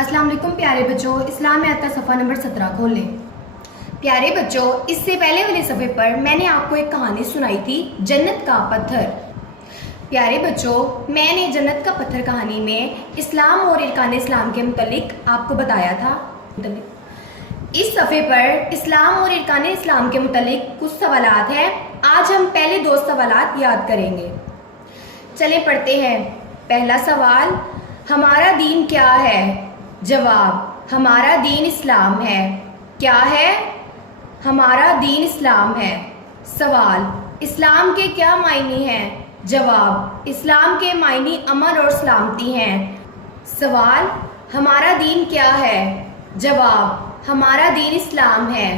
अस्सलाम वालेकुम प्यारे बच्चों, इस्लाम में आता सफ़ा नंबर 17 खोल लें। प्यारे बच्चों, इससे पहले वाले सफ़े पर मैंने आपको एक कहानी सुनाई थी, जन्नत का पत्थर। प्यारे बच्चों, मैंने जन्नत का पत्थर कहानी में इस्लाम और इरकान इस्लाम के मुतालिक आपको बताया था। इस सफ़े पर इस्लाम और इरकान इस्लाम के मुतालिक कुछ सवालात हैं। आज हम पहले दो सवालात याद करेंगे। चलें पढ़ते हैं। पहला सवाल, हमारा दीन क्या है? जवाब, हमारा दीन इस्लाम है। क्या है? हमारा दीन इस्लाम है। सवाल, इस्लाम के क्या मायने हैं? जवाब, इस्लाम के मायने अमन और सलामती हैं। सवाल, हमारा दीन क्या है? जवाब, हमारा दीन इस्लाम है।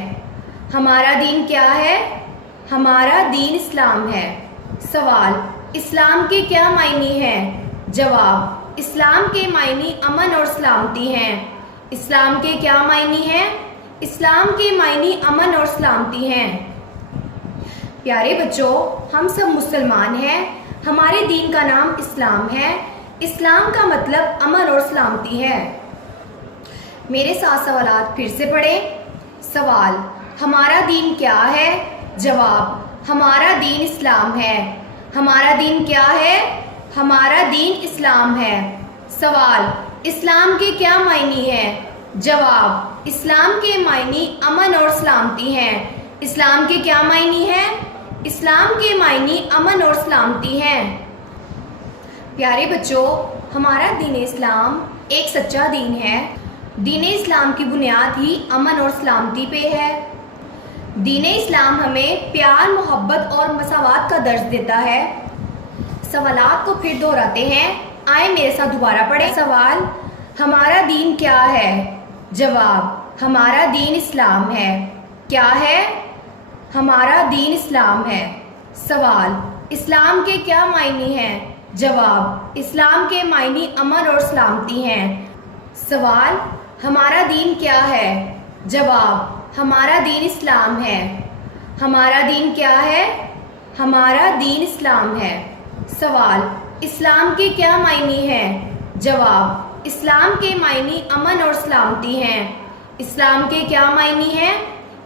हमारा दीन क्या है? हमारा दीन इस्लाम है। सवाल, इस्लाम के क्या मायने हैं? जवाब, इस्लाम के मायने अमन और सलामती हैं। इस्लाम के क्या मायने हैं? इस्लाम के मायने अमन और सलामती हैं। प्यारे बच्चों, हम सब मुसलमान हैं। हमारे दीन का नाम इस्लाम है। इस्लाम का मतलब अमन और सलामती है। मेरे साथ सवालात फिर से पढ़ें। सवाल, हमारा दीन क्या है? जवाब, हमारा दीन इस्लाम है। हमारा दीन क्या है? हमारा दीन इस्लाम है। सवाल, इस्लाम के क्या मायने हैं? जवाब, इस्लाम के मायने अमन और सलामती हैं। इस्लाम के क्या मायने हैं? इस्लाम के मायने अमन और सलामती हैं। प्यारे बच्चों, हमारा दीन इस्लाम एक सच्चा दीन है। दीन इस्लाम की बुनियाद ही अमन और सलामती पे है। दीन इस्लाम हमें प्यार, मोहब्बत और मसावात का दर्ज देता है। सवालात को फिर दोहराते हैं। आए मेरे साथ दोबारा पढ़ें। सवाल, हमारा दीन क्या है? जवाब, हमारा दीन इस्लाम है। क्या है? हमारा दीन इस्लाम है। सवाल, इस्लाम के क्या मायने हैं? जवाब, इस्लाम के मायने अमन और सलामती हैं। सवाल, हमारा दीन क्या है? जवाब, हमारा दीन इस्लाम है। हमारा दीन क्या है? हमारा दीन इस्लाम है। सवाल, इस्लाम के क्या मायने हैं? जवाब, इस्लाम के मायने अमन और सलामती हैं। इस्लाम के क्या मायने हैं?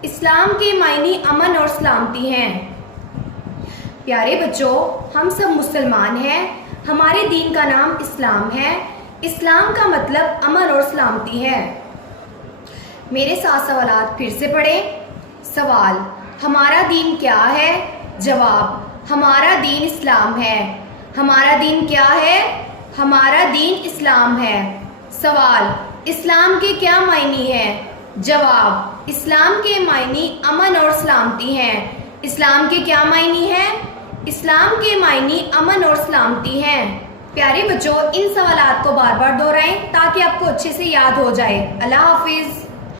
इस्लाम के मायने अमन और सलामती हैं। प्यारे बच्चों, हम सब मुसलमान हैं। हमारे दीन का नाम इस्लाम है। इस्लाम का मतलब अमन और सलामती है। मेरे साथ सवालात फिर से पढ़ें। सवाल, हमारा दीन क्या है? जवाब, हमारा दीन इस्लाम है। हमारा दीन क्या है? हमारा दीन इस्लाम है। सवाल, इस्लाम के क्या मायने हैं? जवाब, इस्लाम के मायने अमन और सलामती हैं। इस्लाम के क्या मायने हैं? इस्लाम के मायने अमन और सलामती हैं। प्यारे बच्चों, इन सवालात को बार बार दोहराएं ताकि आपको अच्छे से याद हो जाए। अल्लाह हाफिज़।